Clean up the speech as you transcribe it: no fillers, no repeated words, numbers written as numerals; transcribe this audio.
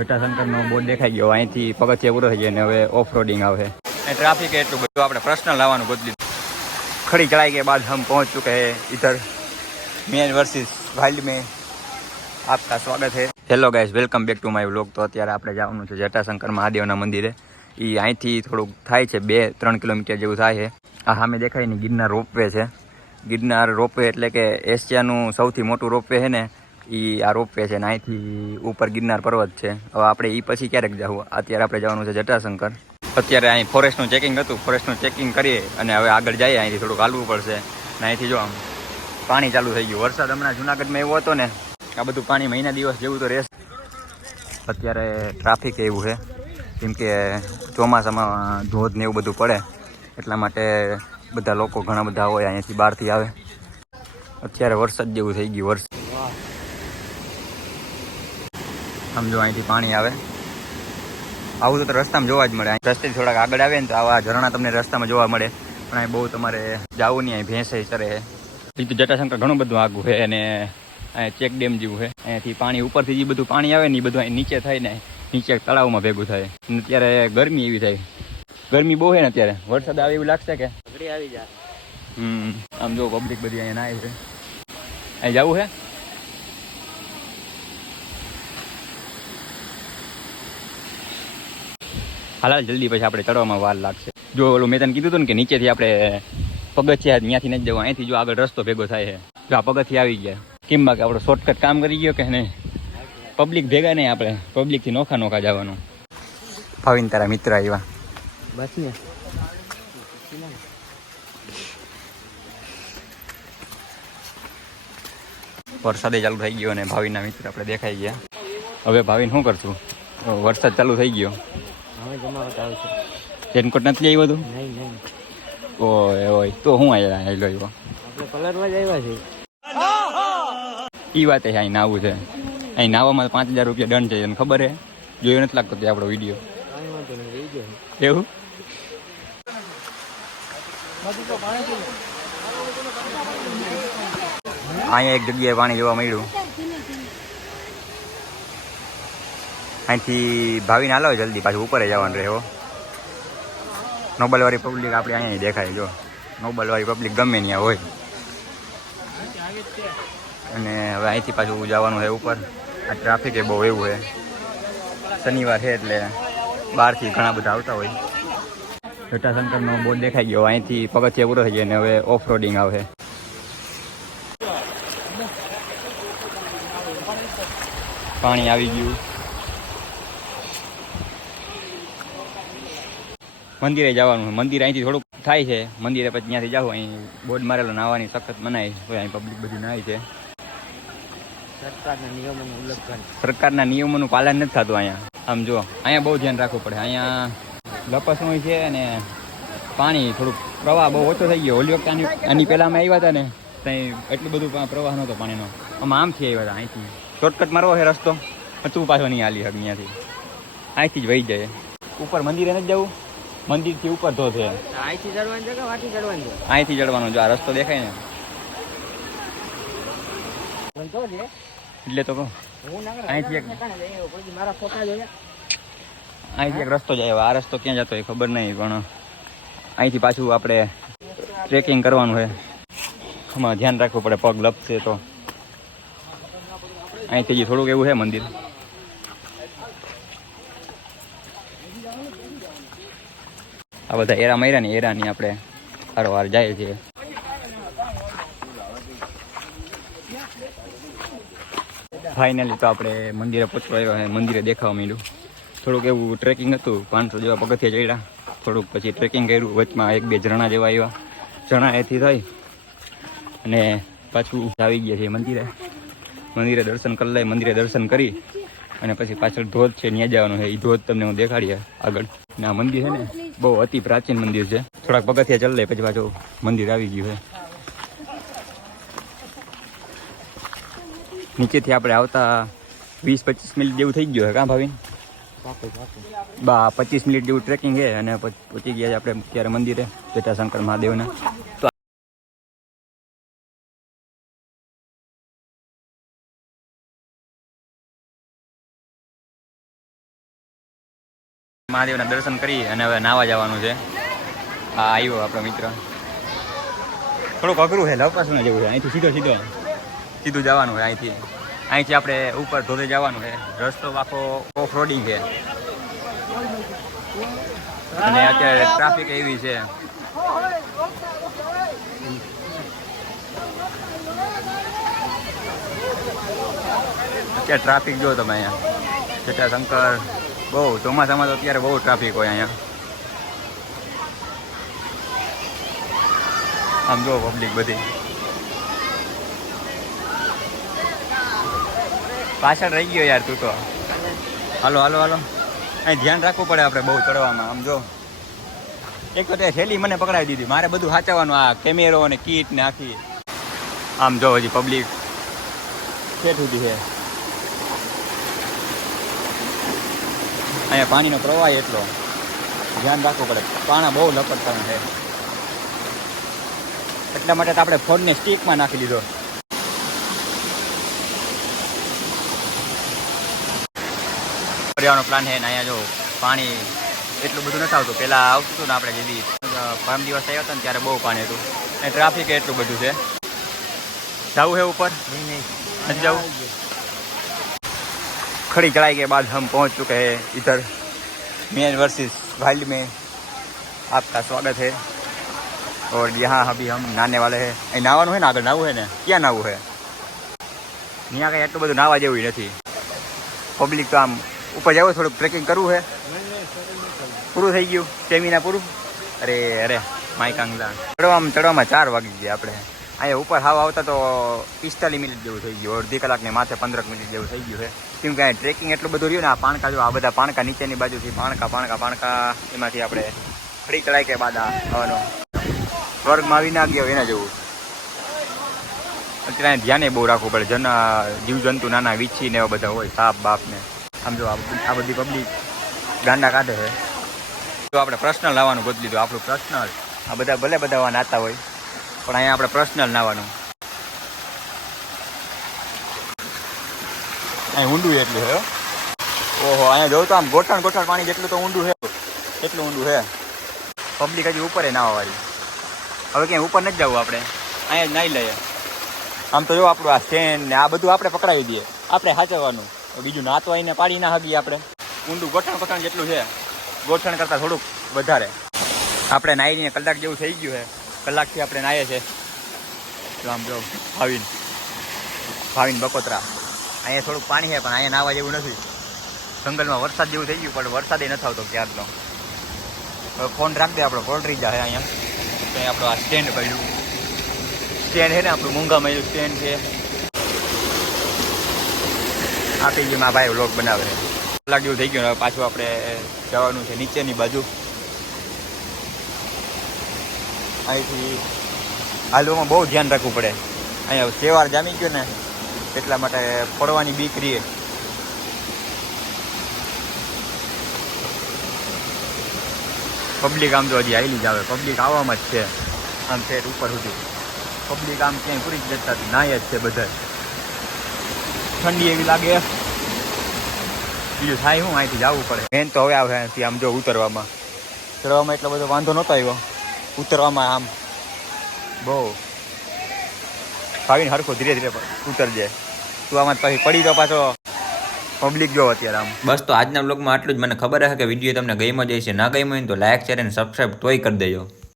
જટાશંકરનો board દેખાઈ ગયો, અહીંથી પગથિયા પૂરો થઈ જાય અને હવે ઓફ રોડિંગ આવે. ट्रैफिक है એટલું બધું આપણે पर्सनल લાવવાનું બદલી खड़ी चढ़ाई के बाद हम पहुंच चुके हैं इधर मेन वर्सेस वाइल्ड में. आपका स्वागत है. Hello guys, welcome back to my vlog. તો અત્યારે આપણે જવાનું છે જટાશંકર મહાદેવના મંદિરે. એ અહીંથી થોડુંક થાય છે, 2-3 કિલોમીટર જેવું થાય છે. આ સામે દેખાય ને ગિરનાર રોપવે છે. ગિરનાર રોપવે એટલે કે એશિયાનું સૌથી મોટું રોપવે છે ને, એ આ રોપવે છે ને અહીંથી ઉપર ગિરનાર પર્વત છે. હવે આપણે એ પછી ક્યારેક જવું, અત્યારે આપણે જવાનું છે જટાશંકર. અત્યારે અહીં ફોરેસ્ટનું ચેકિંગ હતું, ફોરેસ્ટનું ચેકિંગ કરીએ અને હવે આગળ જઈએ. અહીંથી થોડુંક હાલવું પડશે ને અહીંથી જો આમ પાણી ચાલુ થઈ ગયું. વરસાદ હમણાં જુનાગઢમાં એવો હતો ને, આ બધું પાણી મહિના દિવસ જેવું તો રહેશે. અત્યારે ટ્રાફિક એવું છે કેમ કે ચોમાસામાં ધોધ ને એવું બધું પડે, એટલા માટે બધા લોકો ઘણા બધા હોય અહીંયાથી બહારથી આવે. અત્યારે વરસાદ જેવું થઈ ગયું. વરસાદ આમ જો અહીંથી પાણી આવે, આવું તો રસ્તામાં જોવા જ મળે. રસ્તે થોડાક આગળ આવે ને તો આવા ઝરણા તમને રસ્તામાં જોવા મળે, પણ અહીં બહુ તમારે જવું નહીં. અહીં ભેંસે ચરે. બીજું જટાશંકર ઘણું બધું આગું છે અને અહીંયા ચેક ડેમ જેવું છે. અહીંયાથી પાણી ઉપરથી જે બધું પાણી આવે ને એ બધું અહીં નીચે થાય ને, નીચે તળાવમાં ભેગું થાય. અત્યારે ગરમી એવી થાય, ગરમી બહુ છે ને અત્યારે. વરસાદ આવે એવું લાગશે કે આવી જાય. આમ જો પબ્લિક બધી અહીંયા નાય છે. અહીં જવું છે. હાલ જલ્દી, પછી આપણે ચડવામાં વાર લાગશે. જો ઓલું મેં તને કીધું હતું ને કે નીચેથી આપણે પગથિયા ત્યાંથી નથી જવું, અહીંથી જો આગળ રસ્તો ભેગો થાય છે. જો આ પગથિયા આવી ગયા, કેમ બાકી આપણો શોર્ટકટ કામ કરી ગયો કે નહીં. પબ્લિક ભેગા નહીં, આપણે પબ્લિકથી નોખા નોખા જવાનું. ભાવિન તારા મિત્ર આવ્યા બસ ને. વરસાદે ચાલુ થઈ ગયો અને ભાવિનના મિત્ર આપણે દેખાઈ ગયા. હવે ભાવિન શું કરશું, વરસાદ ચાલુ થઈ ગયો. રેનકોટ નથી આવ્યો તું? ઓય ઓય, તો હું આવ્યો કલરમાં જ આવ્યા છે. એ વાત છે, અહીં નાવું છે. અહીં નાવામાં 5,000 રૂપિયા દંડ છે, એને ખબર છે. જોયો નથી લાગતો તે આપણો વિડીયો એવું. અહીંયા એક જગ્યાએ પાણી જોવા મળ્યું. અહીંથી ભાવીને હાલો જલ્દી, પાછું ઉપર જવાનું રહ્યો. નોબલવાળી પબ્લિક આપણે અહીંયા દેખાય. જો નોબલવાળી પબ્લિક ગમે ત્યાં હોય. અને હવે અહીંથી પાછું જવાનું છે ઉપર. આ ટ્રાફિક એ બહુ એવું છે, શનિવાર છે એટલે બહારથી ઘણા બધા આવતા હોય. જટાશંકરનો બોર્ડ દેખાઈ ગયો, અહીંથી પગથિયા પૂરો થઈ જાય અને હવે ઓફ રોડિંગ આવે. પાણી આવી ગયું. મંદિરે જવાનું. મંદિર અહીંથી થોડુંક થાય છે. મંદિરે પછી ત્યાંથી જાવ. અહીં બોર્ડ મારેલો નાવાની સખત મનાય હોય. અહીં પબ્લિક બધી નાય છે. સરકારના નિયમોનું પાલન નથી થતું અહીંયા. આમ જો અહીંયા બહુ ધ્યાન રાખવું પડે. અહીંયા લપસણું છે અને પાણી થોડુંક પ્રવાહ બહુ ઓછો થઈ ગયો. ઓલી વખતે આની પહેલાં અમે આવ્યા હતા ને, ત્યાં એટલું બધું પ્રવાહ નહોતો પાણીનો. આમાં આમથી આવ્યા હતા. અહીંથી શોર્ટકટ મારવો છે રસ્તો, તું પાછો નહીં હાલી હક. ત્યાંથી અહીંથી જ વહી જાય. ઉપર મંદિરે નથી જવું, મંદિરથી ઉપર ધોધ છે. અહીંથી ચડવાનું છે કે વાથી ચડવાનું છે? અહીંથી ચડવાનું. જો આ રસ્તો દેખાય ને એટલે તો કહું. અહીંથી એક રસ્તો જાય. આ રસ્તો ક્યાં જતો એ ખબર નહીં, પણ અહીંથી પાછું આપણે ટ્રેકિંગ કરવાનું છે. આમાં ધ્યાન રાખવું પડે, પગ લપશે તો. અહીંથી જે થોડુંક એવું છે મંદિર. આ બધા એરા માર્યા ને, એરાની આપણે વારંવાર જાય છે. ફાઇનલી તો આપણે મંદિરે પહોંચવા આવ્યા છે. મંદિરે દેખાવા માંડ્યું. થોડુંક એવું ટ્રેકિંગ હતું, 500 જેવા પગથિયા ચડ્યા. થોડુંક પછી ટ્રેકિંગ કર્યું. વચમાં 1-2 ઝરણા જેવા આવ્યા. ઝરણા એથી થઈ અને પાછું આવી ગયા છે મંદિરે. મંદિરે દર્શન કરી લઈ. મંદિરે દર્શન કરી અને પછી પાછળ ધોધ છે, ત્યાં જવાનું છે. એ ધોધ તમને હું દેખાડીએ આગળ. ને આ મંદિર છે ને બહુ અતિ પ્રાચીન મંદિર છે. થોડાક પગથિયા ચાલી લે પછી પાછું મંદિર આવી ગયું છે. નીચેથી આપણે આવતા 20-25 મિનિટ જેવું થઈ ગયું છે. કાં ભાવિન? 25 મિનિટ જેવું ટ્રેકિંગ છે અને પહોંચી ગયા આપણે ત્યારે મંદિરે જટાશંકર મહાદેવના. મહાદેવના દર્શન કરી અને હવે નાવા જવાનું છે. હા આવ્યો આપણો મિત્ર. થોડુંક અઘરું છે, લવપાસું જવું છે. અહીંથી સીધું જવાનું છે. અહીંથી આપણે ઉપર ધોધે જવાનું છે. રસ્તો આખો ઓફ રોડિંગ છે અને અત્યારે ટ્રાફિક એવી છે. અત્યારે ટ્રાફિક જો તમે અહીંયા જટાશંકર બહુ ચોમાસામાં તો અત્યારે બહુ ટ્રાફિક હોય અહીંયા. આમ જો પબ્લિક બધી પાછળ રહી ગયો યાર તું તો. હાલો અહીં ધ્યાન રાખવું પડે આપણે બહુ ચડવામાં. આમ જો એક તો તે થેલી મને પકડાવી દીધી, મારે બધું સાચવવાનું, આ કેમેરો અને કીટ ને આખી. આમ જો હજી પબ્લિક ઠેઠ સુધી છે. અહીંયા પાણીનો પ્રવાહ એટલો ધ્યાન રાખવું પડે. પાણા બહુ લપટતા છે એટલા માટે આપણે ફોનને સ્ટીકમાં નાખી દીધો. ફરવાનો પ્લાન છે ને અહીંયા જો પાણી એટલું બધું નથી આવતું. પહેલાં આવતું હતું ને આપણે જે દી પરમ દિવસ આવ્યો હતો ને ત્યારે બહુ પાણી હતું અને ટ્રાફિક એટલું બધું છે. જવું है ऊपर नहीं जाऊँ. खड़ी चढ़ाई के बाद हम पहुंच चुके हैं इधर मेन वर्सेस वाइल्ड में. आपका स्वागत है और यहाँ अभी हम नहाने वाले हैं. અહીં નાવાનું है ને, આગળ નાવું है ને, ક્યાં નાવું है? ત્યાં કંઈ એટલું બધું નાવા જેવું નથી. પબ્લિક તો આમ ઉપર જવું, થોડુંક ટ્રેકિંગ કરવું છે. પૂરું થઈ ગયું સ્ટેમિના પૂરું. અરે માય કાંગલા ચડવામાં 4 વાગી ગયા આપણે. અહીંયા ઉપર હાવ આવતા તો 45 મિનિટ જેવું થઈ ગયું. અડધી કલાકને માથે 15 મિનિટ જેવું થઈ ગયું છે. કેમ કે ટ્રેકિંગ એટલું બધું રહ્યું ને. આ પાણકા જો, આ બધા પાણકા નીચેની બાજુથી પાણકા એમાંથી આપણે ખડી ચડાઈ કે બાદ આવવાનો સ્વર્ગમાં આવી ના ગયો એના જેવું. અત્યારે ધ્યાને બહુ રાખવું પડે. જીવજંતુ નાના વીછી ને એવા બધા હોય, સાપ બાપ ને. આમ જો આ બધી પબ્લિક ગાંડા કાઢે છે. જો આપણે પર્સનલ નાવાનું ગોતી લીધું. આપણું પર્સનલ. આ બધા ભલે બધા નાતા હોય પણ અહીંયા આપણે પર્સનલ નાવાનું. અહીં ઊંડું એટલું છે. ઓહો, અહીંયા જોઉં તો આમ ગોઠણ પાણી જેટલું તો ઊંડું છે, એટલું ઊંડું છે. પબ્લિક હજી ઉપર નાવાવાળી. હવે ક્યાંય ઉપર નથી જવું આપણે, અહીંયા જ નાહી લઈએ. આમ તો જો આપણું આ સ્ટેન્ડ ને આ બધું આપણે પકડાવી દઈએ, આપણે સાચવવાનું. બીજું નાતો આવીને પાડી ના હગીએ આપણે. ઊંડું ગોઠણ જેટલું છે, ગોઠણ કરતાં થોડુંક વધારે. આપણે નાહીને કલાક જેવું થઈ ગયું છે. કલાકથી આપણે નાહીએ છીએ. તો આમ જો ભાવિન બકોતરા. અહીંયા થોડુંક પાણી છે પણ અહીંયા નાવા જેવું નથી. જંગલમાં વરસાદ જેવું થઈ ગયું પણ વરસાદ નથી આવતો ક્યારનો. હવે ફોન રાખ દે, આપણો કોલ્ડ ડ્રિંક જાય અહીંયા. તો આપણું આ સ્ટેન્ડ પડ્યું. સ્ટેન્ડ છે ને આપણું મૂંઘામાં સ્ટેન્ડ છે. આપી ગયું મારા ભાઈ વ્લોગ બનાવે. કલાક જેવું થઈ ગયું. હવે પાછું આપણે જવાનું છે નીચેની બાજુ. અહીંથી હાલવામાં બહુ ધ્યાન રાખવું પડે. અહીંયા તહેવાર જામી ગયો ને એટલા માટે પડવાની બીક રહીએ. પબ્લિક આમ તો હજી આવેલી જ આવે. પબ્લિક આવવામાં જ છે આમ છે ઉપર સુધી. પબ્લિક આમ ક્યાંય પૂરી જ જતા નાય જ છે બધા. ઠંડી એવી લાગે. બીજું થાય હું અહીંથી જવું પડે. મેન તો હવે આવે અહીંથી આમ જો ઉતરવામાં. ચડવામાં એટલો બધો વાંધો નહોતો આવ્યો. ઉતરવામાં આમ બહુ ભાવીને હરખો ધીરે ધીરે ઉતરજે. તું આમાં પછી પડી તો પાછો પબ્લિક જો અત્યારે આમ. બસ તો આજના બ્લોગમાં આટલું જ. મને ખબર હશે કે વિડીયો તમને ગમ્યો જ હશે. ના ગમ્યો હોય તો લાઈક શેર અને સબસ્ક્રાઈબ તોય કરી દેજો.